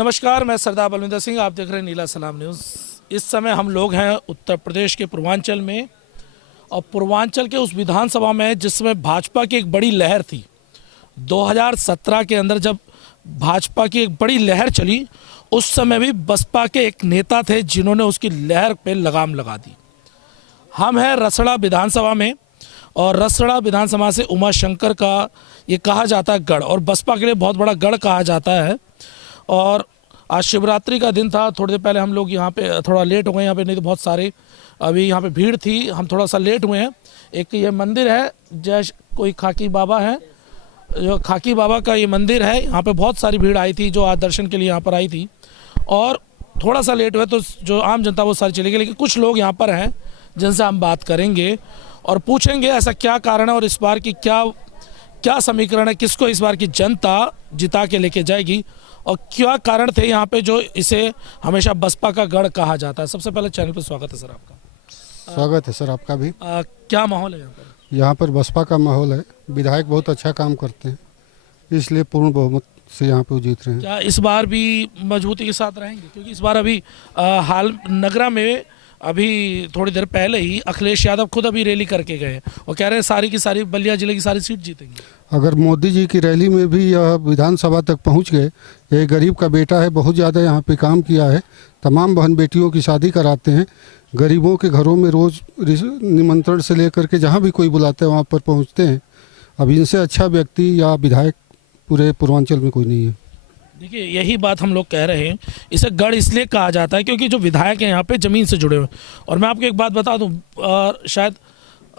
नमस्कार, मैं सरदार बलविंदर सिंह, आप देख रहे हैं नीला सलाम न्यूज़। इस समय हम लोग हैं उत्तर प्रदेश के पूर्वांचल में, और पूर्वांचल के उस विधानसभा में जिसमें भाजपा की एक बड़ी लहर थी। 2017 के अंदर जब भाजपा की एक बड़ी लहर चली, उस समय भी बसपा के एक नेता थे जिन्होंने उसकी लहर पे लगाम लगा दी। हम हैं रसड़ा विधानसभा में, और रसड़ा विधानसभा से उमाशंकर का ये कहा जाता है गढ़, और बसपा के लिए बहुत बड़ा गढ़ कहा जाता है। और आज शिवरात्रि का दिन था, थोड़ी देर पहले हम लोग यहाँ पे थोड़ा लेट हो गए यहाँ पे, नहीं तो बहुत सारे अभी यहाँ पे भीड़ थी, हम थोड़ा सा लेट हुए हैं। एक ये मंदिर है, जय कोई खाकी बाबा है, जो खाकी बाबा का ये मंदिर है, यहाँ पे बहुत सारी भीड़ आई थी जो आज दर्शन के लिए यहाँ पर आई थी, और थोड़ा सा लेट हुए तो जो आम जनता वो सारी चली गई। लेकिन कुछ लोग यहाँ पर हैं जिनसे हम बात करेंगे और पूछेंगे ऐसा क्या कारण है और इस बार की क्या समीकरण है, किसको इस बार की जनता जिता के लेके जाएगी, और क्या कारण थे यहाँ पे जो इसे हमेशा बसपा का गढ़ कहा जाता है। सबसे पहले चैनल पर स्वागत है सर आपका। स्वागत है सर आपका भी। क्या माहौल है यहाँ पर? यहाँ पर बसपा का माहौल है, विधायक बहुत अच्छा काम करते हैं, इसलिए पूर्ण बहुमत से यहाँ पे जीत रहे हैं। क्या इस बार भी मजबूती के साथ रहेंगे? क्योंकि इस बार अभी हाल नगरा में अभी थोड़ी देर पहले ही अखिलेश यादव खुद अभी रैली करके गए और कह रहे हैं सारी की सारी बलिया जिले की सारी सीट जीतेंगे। अगर मोदी जी की रैली में भी यह विधानसभा तक पहुँच गए, ये गरीब का बेटा है, बहुत ज़्यादा यहाँ पे काम किया है, तमाम बहन बेटियों की शादी कराते हैं, गरीबों के घरों में रोज़ निमंत्रण से लेकर के जहाँ भी कोई बुलाते हैं वहाँ पर पहुँचते हैं। अब इनसे अच्छा व्यक्ति या विधायक पूरे पूर्वांचल में कोई नहीं है। देखिए, यही बात हम लोग कह रहे हैं, इसे गढ़ इसलिए कहा जाता है क्योंकि जो विधायक हैं यहाँ पे ज़मीन से जुड़े हुए। और मैं आपको एक बात बता दूँ, शायद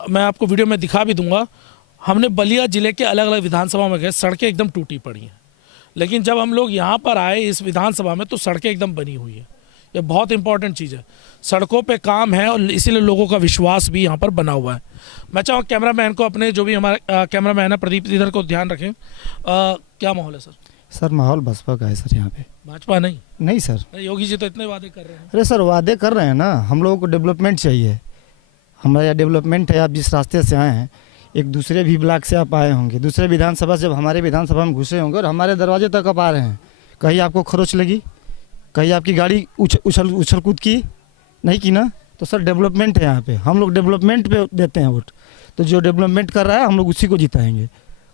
मैं आपको वीडियो में दिखा भी दूंगा, हमने बलिया ज़िले के अलग अलग विधानसभा में गए, सड़कें एकदम टूटी पड़ी हैं, लेकिन जब हम लोग यहाँ पर आए इस विधानसभा में तो सड़कें एकदम बनी हुई हैं। ये बहुत इंपॉर्टेंट चीज़ है, सड़कों पे काम है और इसीलिए लोगों का विश्वास भी यहाँ पर बना हुआ है। मैं चाहूँ कैमरामैन को, अपने जो भी हमारा कैमरामैन है प्रदीप, इधर को ध्यान रखें। क्या माहौल है सर? सर माहौल बसपा का है सर यहाँ पे। भाजपा नहीं? नहीं सर, योगी जी तो इतने वादे कर रहे हैं। अरे सर वादे कर रहे हैं ना, हम लोगों को डेवलपमेंट चाहिए, हमारा यहाँ डेवलपमेंट है। आप जिस रास्ते से आए हैं, एक दूसरे भी ब्लॉक से आप आए होंगे, दूसरे विधानसभा से जब हमारे विधानसभा में घुसे होंगे और हमारे दरवाजे तक आप आ रहे हैं, कहीं आपको खरोच लगी, कहीं आपकी गाड़ी उछल कूद की नहीं की ना? तो सर डेवलपमेंट है यहाँ पे, हम लोग डेवलपमेंट पे देते हैं वोट। तो जो डेवलपमेंट कर रहा है हम लोग उसी को जिताएंगे,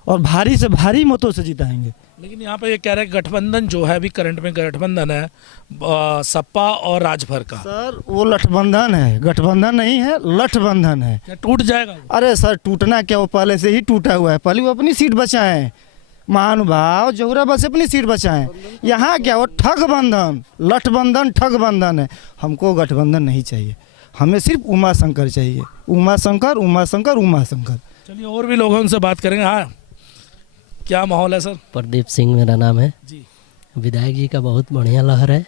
और भारी से भारी मतों से जिताएंगे। लेकिन यहाँ पे ये कह रहे हैं गठबंधन जो है, अभी करंट में गठबंधन है सपा और राजभर का। सर वो लठबंधन है, गठबंधन नहीं है, लठबंधन है। क्या टूट जाएगा वो? अरे सर टूटना क्या, वो पहले से ही टूटा हुआ है। पहले वो अपनी सीट बचाएं, महानुभाव जहुरा बस अपनी सीट बचाएं। यहाँ क्या, वो ठगबंधन, लठबंधन, ठगबंधन है। हमको गठबंधन नहीं चाहिए, हमें सिर्फ उमाशंकर चाहिए। उमाशंकर, उमाशंकर, उमाशंकर। चलिए और भी लोग हैं, उनसे बात करेंगे। हाँ, क्या माहौल है सर? प्रदीप सिंह मेरा नाम है जी। विधायक जी का बहुत बढ़िया लहर है।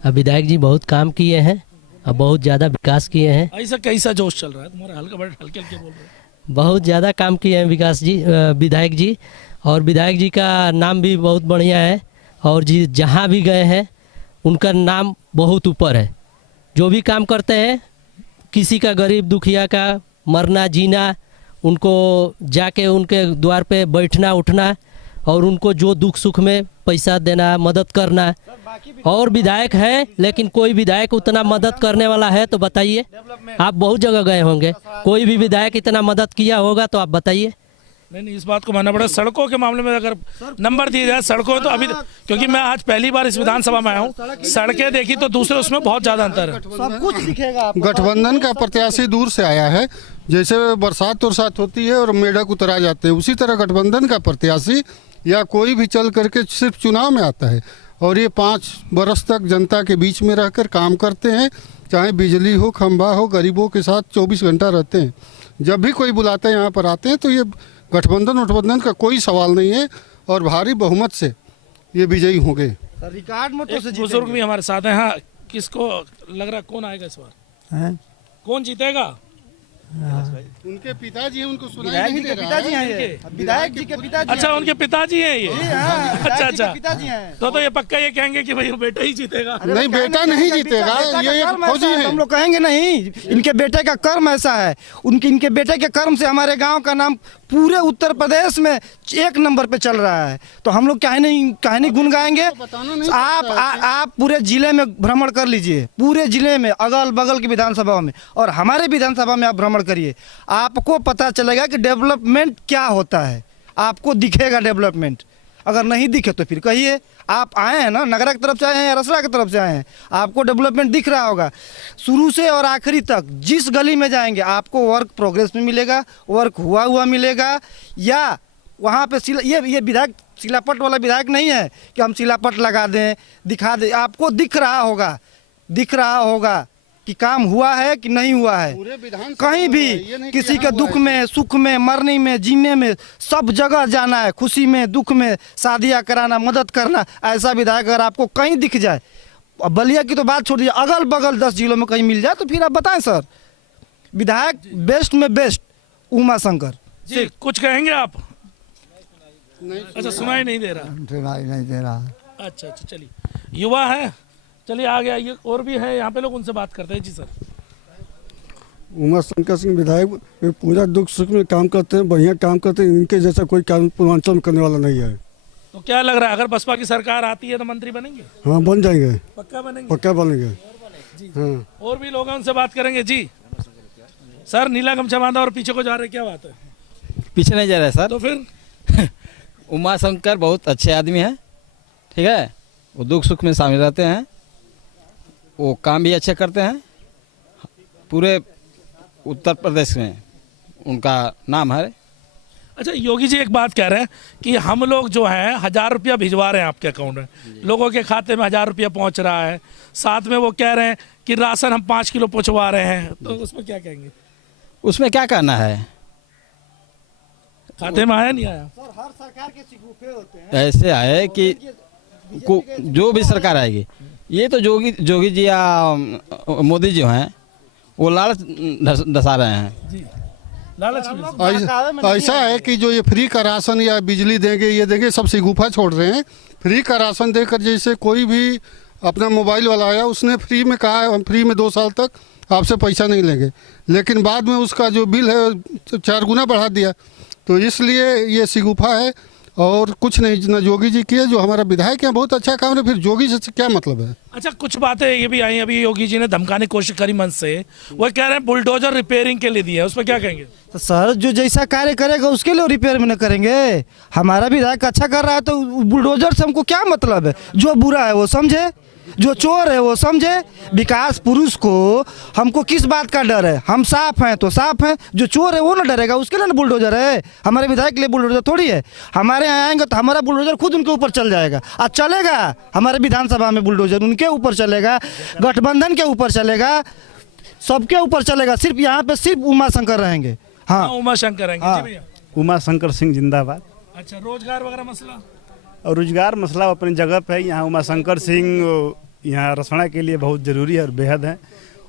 अब विधायक जी बहुत काम किए हैं, अब बहुत ज़्यादा विकास किए हैं। ऐसा कैसा जोश चल रहा है तुम्हारा? हल्के हल्के बोल रहे हैं। बहुत ज़्यादा काम किए हैं विकास जी, विधायक जी। और विधायक जी का नाम भी बहुत बढ़िया है, और जी जहाँ भी गए हैं उनका नाम बहुत ऊपर है। जो भी काम करते हैं, किसी का गरीब दुखिया का मरना जीना, उनको जाके उनके द्वार पे बैठना उठना, और उनको जो दुख सुख में पैसा देना, मदद करना। और विधायक है, लेकिन कोई विधायक उतना मदद करने वाला है तो बताइए। आप बहुत जगह गए होंगे, कोई भी विधायक इतना मदद किया होगा तो आप बताइए। नहीं, इस बात को मानना पड़ेगा। सड़कों के मामले में अगर नंबर दिए जाए सड़कों, तो अभी क्योंकि मैं आज पहली बार इस विधानसभा में आया हूँ, सड़कें देखी तो दूसरे उसमें बहुत ज्यादा अंतर है। सब कुछ दिखेगा। गठबंधन का प्रत्याशी दूर से आया है, जैसे बरसात होती है और मेढक उतरा जाते हैं, उसी तरह गठबंधन का प्रत्याशी या कोई भी चल करके सिर्फ चुनाव में आता है, और ये 5 बरस तक जनता के बीच में रहकर काम करते हैं। चाहे बिजली हो, खंभा हो, गरीबों के साथ 24 घंटा रहते हैं। जब भी कोई बुलाते हैं यहाँ पर आते हैं, तो ये गठबंधन का कोई सवाल नहीं है, और भारी बहुमत से ये विजयी होंगे। रिकॉर्ड मतों से बुजुर्ग भी हमारे साथ हैं। हाँ, किसको लग रहा है कौन आएगा इस बार? कौन जीतेगा? उनके पिताजी हैं, उनको सुनाई विधायक नहीं जी दे के रहा पिताजी है। हैं ये, विधायक जी के पिताजी अच्छा उनके पिताजी हैं ये। अच्छा अच्छा, पिताजी हैं। तो ये पक्का ये कहेंगे कि भाई वो बेटा ही जीतेगा। नहीं, बेटा नहीं जीतेगा, ये एक फौजी है। हम लोग कहेंगे नहीं, इनके बेटे का कर्म ऐसा है, इनके बेटे के कर्म से हमारे गांव का नाम पूरे उत्तर प्रदेश में 1 नंबर पे चल रहा है। तो हम लोग काहे नहीं गुन गाएंगे। आप पूरे जिले में भ्रमण कर लीजिए, पूरे जिले में अगल बगल की विधानसभा में और हमारे विधानसभा में आप भ्रमण करिए, आपको पता चलेगा कि डेवलपमेंट क्या होता है, आपको दिखेगा डेवलपमेंट। अगर नहीं दिखे तो फिर कहिए। आप आए हैं ना, नगरा की तरफ से आए हैं या रसड़ा की तरफ से आए हैं, आपको डेवलपमेंट दिख रहा होगा। शुरू से और आखिरी तक जिस गली में जाएंगे आपको वर्क प्रोग्रेस में मिलेगा, वर्क हुआ मिलेगा। या वहाँ पे ये विधायक शिलापट वाला विधायक नहीं है कि हम शिलापट लगा दें, दिखा दें। आपको दिख रहा होगा कि काम हुआ है कि नहीं हुआ है। कहीं भी किसी के दुख में, सुख में, मरने में, जीने में, सब जगह जाना है, खुशी में, दुख में, शादियाँ कराना, मदद करना। ऐसा विधायक अगर आपको कहीं दिख जाए, बलिया की तो बात छोड़ दीजिए, अगल बगल 10 जिलों में कहीं मिल जाए तो फिर आप बताएं सर। विधायक बेस्ट में बेस्ट उमा शंकर जी। कुछ कहेंगे आप? अच्छा, सुनाई नहीं दे रहा। अच्छा, चलिए, युवा है, चलिए आगे आइए, और भी है यहाँ पे लोग, उनसे बात करते हैं। जी सर। उमा शंकर सिंह विधायक पूरा दुख सुख में काम करते हैं, बढ़िया काम करते हैं। इनके जैसा कोई काम पूर्वांचल में करने वाला नहीं है। तो क्या लग रहा है, अगर बसपा की सरकार आती है तो मंत्री बनेंगे? हाँ, बन जाएंगे, पक्का बनेंगे। पक्का बनेंगे। हाँ, और भी लोग हैं, उनसे बात करेंगे। जी सर, नीला गमछा बांधा और पीछे को जा रहे, क्या बात है? पीछे नहीं जा रहा है सर। तो फिर उमा शंकर बहुत अच्छे आदमी हैं, ठीक है। वो दुख सुख में शामिल रहते हैं, वो काम भी अच्छे करते हैं। पूरे उत्तर प्रदेश में उनका नाम है। अच्छा योगी जी, एक बात कह रहे हैं कि हम लोग जो हैं 1000 रुपया भिजवा रहे हैं आपके अकाउंट में, लोगों के खाते में 1000 रुपया पहुंच रहा है। साथ में वो कह रहे हैं कि राशन हम 5 किलो पहुंचवा रहे हैं, तो उसमें क्या कहेंगे? उसमें क्या करना है, खाते में आया नहीं आया? हर सरकार के शिकूफे होते हैं। ऐसे है कि जो भी सरकार आएगी, ये तो जोगी जी या मोदी जो हैं वो लालच धसा रहे हैं। जी, लालच। ऐसा है कि जो ये फ्री का राशन या बिजली देंगे, ये देंगे, सब सिगुफा छोड़ रहे हैं। फ्री का राशन देकर, जैसे कोई भी अपना मोबाइल वाला आया, उसने फ्री में कहा है हम फ्री में 2 साल तक आपसे पैसा नहीं लेंगे, लेकिन बाद में उसका जो बिल है 4 गुना बढ़ा दिया। तो इसलिए ये सिगुफा है और कुछ नहीं। ना जोगी जी किए, जो हमारा विधायक है बहुत अच्छा काम है, फिर जोगी से क्या मतलब है? अच्छा, कुछ बातें ये भी आई, अभी योगी जी ने धमकाने की कोशिश करी मंच से, वो कह रहे हैं बुलडोजर रिपेयरिंग के लिए दिए है, उस पर क्या कहेंगे? तो सर, जो जैसा कार्य करेगा उसके लिए रिपेयर में न करेंगे। हमारा विधायक अच्छा कर रहा है तो बुलडोजर से हमको क्या मतलब है? जो बुरा है वो समझे, जो चोर है वो समझे। विकास पुरुष को हमको किस बात का डर है? हम साफ हैं तो साफ हैं, जो चोर है वो ना डरेगा, उसके लिए ना बुलडोजर है। हमारे विधायक के लिए बुलडोजर थोड़ी है। हमारे यहाँ आएंगे तो हमारा बुलडोजर खुद उनके ऊपर चल जाएगा। और चलेगा हमारे विधानसभा में बुलडोजर उनके ऊपर चलेगा, गठबंधन के ऊपर चलेगा, सबके ऊपर चलेगा। सिर्फ यहाँ पे सिर्फ उमा शंकर रहेंगे। हाँ, उमा शंकर रहेंगे। हाँ। जी भैया। उमा शंकर सिंह जिंदाबाद। अच्छा, रोजगार वगैरह मसला? और रोजगार मसला अपनी जगह पे है। यहाँ उमा शंकर सिंह यहाँ रसोड़ा के लिए बहुत ज़रूरी है और बेहद है।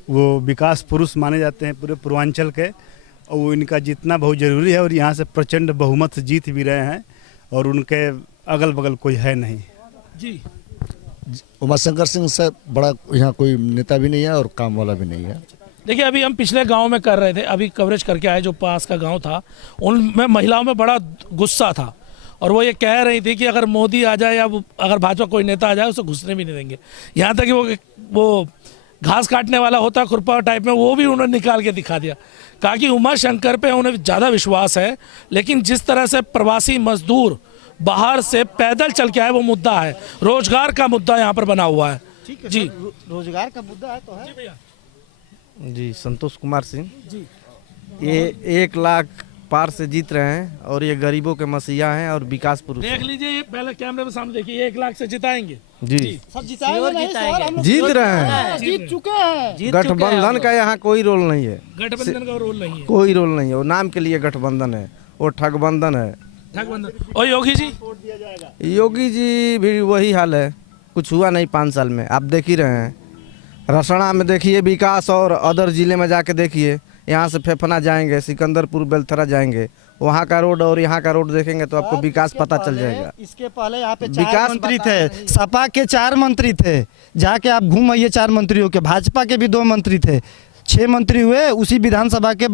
वो विकास पुरुष माने जाते हैं पूरे पूर्वांचल के, और वो इनका जीतना बहुत ज़रूरी है। और यहाँ से प्रचंड बहुमत से जीत भी रहे हैं, और उनके अगल बगल कोई है नहीं। जी, उमा शंकर सिंह से बड़ा यहाँ कोई नेता भी नहीं है और काम वाला भी नहीं है। देखिए अभी हम पिछले गांव में कर रहे थे, अभी कवरेज करके आए, जो पास का गांव था, उनमें महिलाओं में बड़ा गुस्सा था, और वो ये कह रही थी कि अगर मोदी आ जाए या अगर भाजपा कोई नेता आ जाए उसे घुसने भी नहीं देंगे। यहाँ तक कि वो घास काटने वाला होता है खुरपा टाइप में, वो भी उन्होंने निकाल के दिखा दिया। कहा कि उमा शंकर पे उन्हें ज़्यादा विश्वास है, लेकिन जिस तरह से प्रवासी मजदूर बाहर से पैदल चल के आए वो मुद्दा है, रोजगार का मुद्दा यहाँ पर बना हुआ है। जी, रोजगार का मुद्दा है तो है। जी भैया। जी, संतोष कुमार सिंह जी, ये 1 लाख पार से जीत रहे हैं, और ये गरीबों के मसीहा हैं और विकास पुरुष देख लीजिए, ये पहले कैमरे में सामने देखिए, 1 लाख से जिताएंगे। जी, सब जिताएंगे नहीं सर, हम लोग जीत रहे हैं। जीत चुके हैं। गठबंधन का यहाँ कोई रोल नहीं है, गठबंधन का रोल नहीं है, कोई रोल नहीं है। वो नाम के लिए गठबंधन है, वो ठगबंधन है। ठगबंधन। और योगी जी? योगी जी भी वही हाल है, कुछ हुआ नहीं 5 साल में। आप देख ही रहे हैं, रसोड़ा में देखिए विकास, और अदर जिले में जाके देखिए यहाँ से फेफना जाएंगे, सिकंदरपुर बेलथरा जाएंगे, वहाँ का रोड और यहाँ का रोड देखेंगे तो आपको विकास पता चल जाएगा। इसके पहले यहाँ पे विकास मंत्री थे, सपा के 4 मंत्री थे, जाके आप घूम आइए 4 मंत्रियों के, भाजपा के भी 2 मंत्री थे, 6 मंत्री हुए उसी विधानसभा के।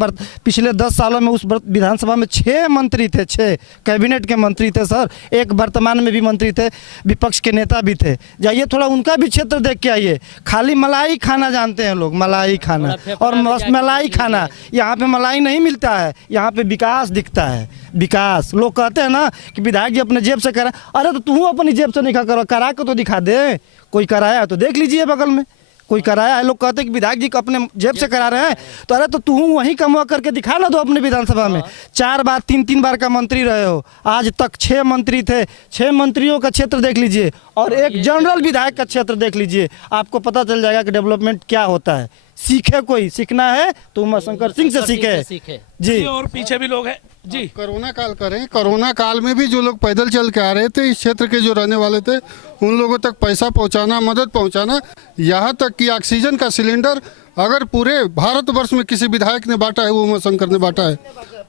पिछले 10 सालों में उस विधानसभा में 6 मंत्री थे, 6 कैबिनेट के मंत्री थे सर, एक वर्तमान में भी मंत्री थे, विपक्ष के नेता भी थे। जाइए थोड़ा उनका भी क्षेत्र देख के आइए, खाली मलाई खाना जानते हैं लोग, मलाई खाना और मलाई खाना। यहाँ पे मलाई नहीं मिलता है, यहाँ पे विकास दिखता है, विकास। लोग कहते हैं ना कि विधायक जी अपने जेब से करा, अरे तो तू अपनी जेब से नहीं करा के तो दिखा दे, कोई कराया तो देख लीजिए बगल में कोई कराया है। लोग कहते हैं कि विधायक जी अपने जेब से करा रहे हैं, तो अरे तो तू वहीं कमवा करके दिखा ना दो अपने विधानसभा में। 4 बार 3 बार का मंत्री रहे हो, आज तक 6 मंत्री थे, 6 मंत्रियों का क्षेत्र देख लीजिए और एक जनरल विधायक का क्षेत्र देख लीजिए, आपको पता चल जाएगा कि डेवलपमेंट क्या होता है। सीखे, कोई सीखना है तो उमाशंकर सिंह से सीखे जी। और पीछे भी लोग हैं जी। कोरोना काल करें, कोरोना काल में भी जो लोग पैदल चल के आ रहे थे, इस क्षेत्र के जो रहने वाले थे, उन लोगों तक पैसा पहुंचाना, मदद पहुंचाना, यहाँ तक कि ऑक्सीजन का सिलेंडर अगर पूरे भारतवर्ष में किसी विधायक ने बांटा है वो उमाशंकर ने बांटा है,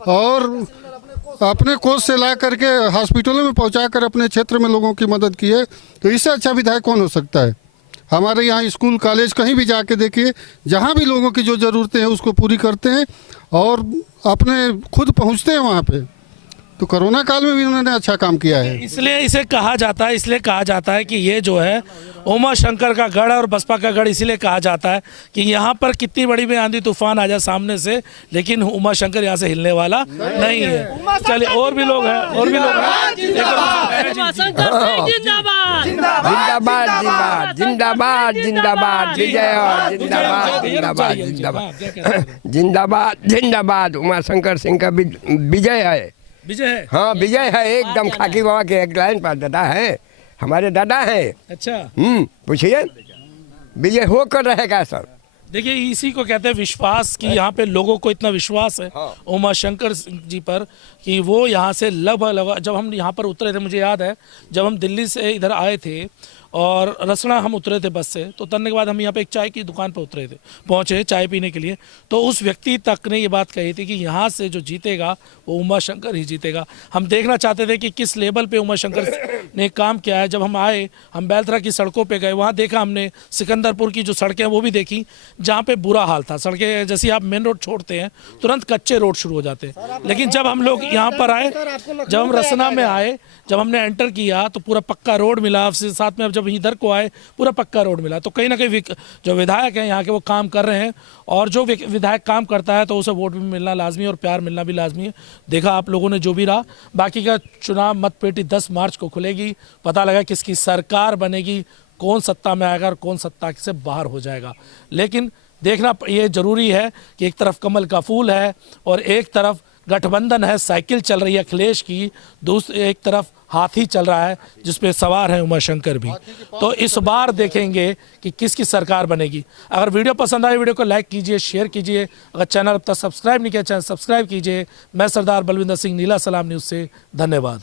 और अपने कोष से ला करके हॉस्पिटलों में पहुँचा कर अपने क्षेत्र में लोगों की मदद की है। तो इससे अच्छा विधायक कौन हो सकता है। हमारे यहाँ स्कूल कॉलेज कहीं भी जाके देखिए, जहाँ भी लोगों की जो ज़रूरतें हैं उसको पूरी करते हैं और अपने खुद पहुँचते हैं वहाँ पे। तो कोरोना काल में भी उन्होंने अच्छा काम किया है। इसलिए इसे कहा जाता है, इसलिए कहा जाता है कि ये जो है उमाशंकर का गढ़ और बसपा का गढ़, इसीलिए कहा जाता है कि यहाँ पर कितनी बड़ी भी आंधी तूफान आ जाए सामने से, लेकिन उमाशंकर यहाँ से हिलने वाला नहीं है। चलिए और भी लोग हैं, और भी लोग हैं। जिंदाबाद जिंदाबाद जिंदाबाद जिंदाबाद विजय जिंदाबाद जिंदाबाद जिंदाबाद जिंदाबाद जिंदाबाद। उमाशंकर सिंह का विजय है, विजय है। हाँ विजय है एकदम। खाकी बाबा के एक लाइन पर दादा है, हमारे दादा है। अच्छा पूछिए, विजय होकर रहेगा सर। देखिए इसी को कहते हैं विश्वास, कि यहाँ पे लोगों को इतना विश्वास है उमाशंकर जी पर कि वो यहाँ से लगभग जब हम यहाँ पर उतरे थे, मुझे याद है जब हम दिल्ली से इधर आए थे और रसना हम उतरे थे बस से, तो उतरने के बाद हम यहाँ पे एक चाय की दुकान पे उतरे थे, पहुँचे चाय पीने के लिए, तो उस व्यक्ति तक ने ये बात कही थी कि यहाँ से जो जीतेगा वो उमाशंकर ही जीतेगा। हम देखना चाहते थे कि किस लेवल पे उमाशंकर ने काम किया है। जब हम आए, हम बेलथरा की सड़कों पे गए, वहाँ देखा हमने सिकंदरपुर की जो सड़कें वो भी देखी, जहाँ पे बुरा हाल था। सड़कें जैसे आप मेन रोड छोड़ते हैं तुरंत कच्चे रोड शुरू हो जाते हैं, लेकिन जब हम लोग यहाँ पर आए, जब हम रसना में आए, जब हमने एंटर किया तो पूरा पक्का रोड मिला, साथ में अब जब इधर को आए पूरा पक्का रोड मिला। तो कहीं ना कहीं जो विधायक हैं यहाँ के वो काम कर रहे हैं, और जो विधायक काम करता है तो उसे वोट भी मिलना लाजमी और प्यार मिलना भी लाजमी है। देखा आप लोगों ने जो भी रहा। बाकी का चुनाव मतपेटी 10 मार्च को खुलेगी, पता लगा किसकी सरकार बनेगी, कौन सत्ता में आएगा और कौन सत्ता से बाहर हो जाएगा। लेकिन देखना ये जरूरी है कि एक तरफ कमल का फूल है और एक तरफ गठबंधन है, साइकिल चल रही है अखिलेश की, दूसरी एक तरफ हाथी चल रहा है जिसपे सवार है उमाशंकर भी। तो इस बार देखेंगे कि किसकी सरकार बनेगी। अगर वीडियो पसंद आए वीडियो को लाइक कीजिए, शेयर कीजिए। अगर चैनल अब तक सब्सक्राइब नहीं किया चैनल सब्सक्राइब कीजिए। मैं सरदार बलविंदर सिंह, नीला सलाम न्यूज़ से, धन्यवाद।